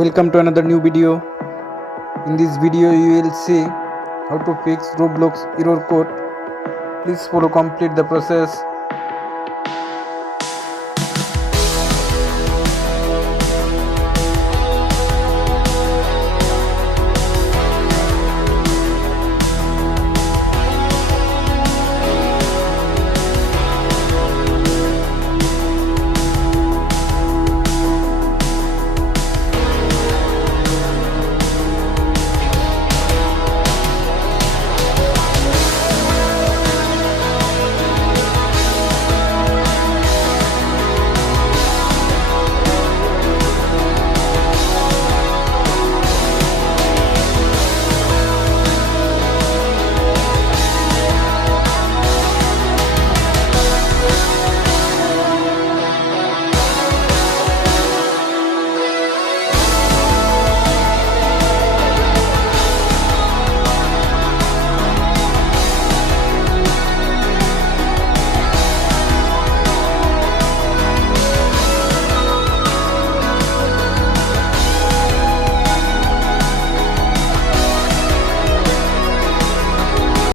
Welcome to another new video. In this video you will see how to fix Roblox error code. Please follow complete the process.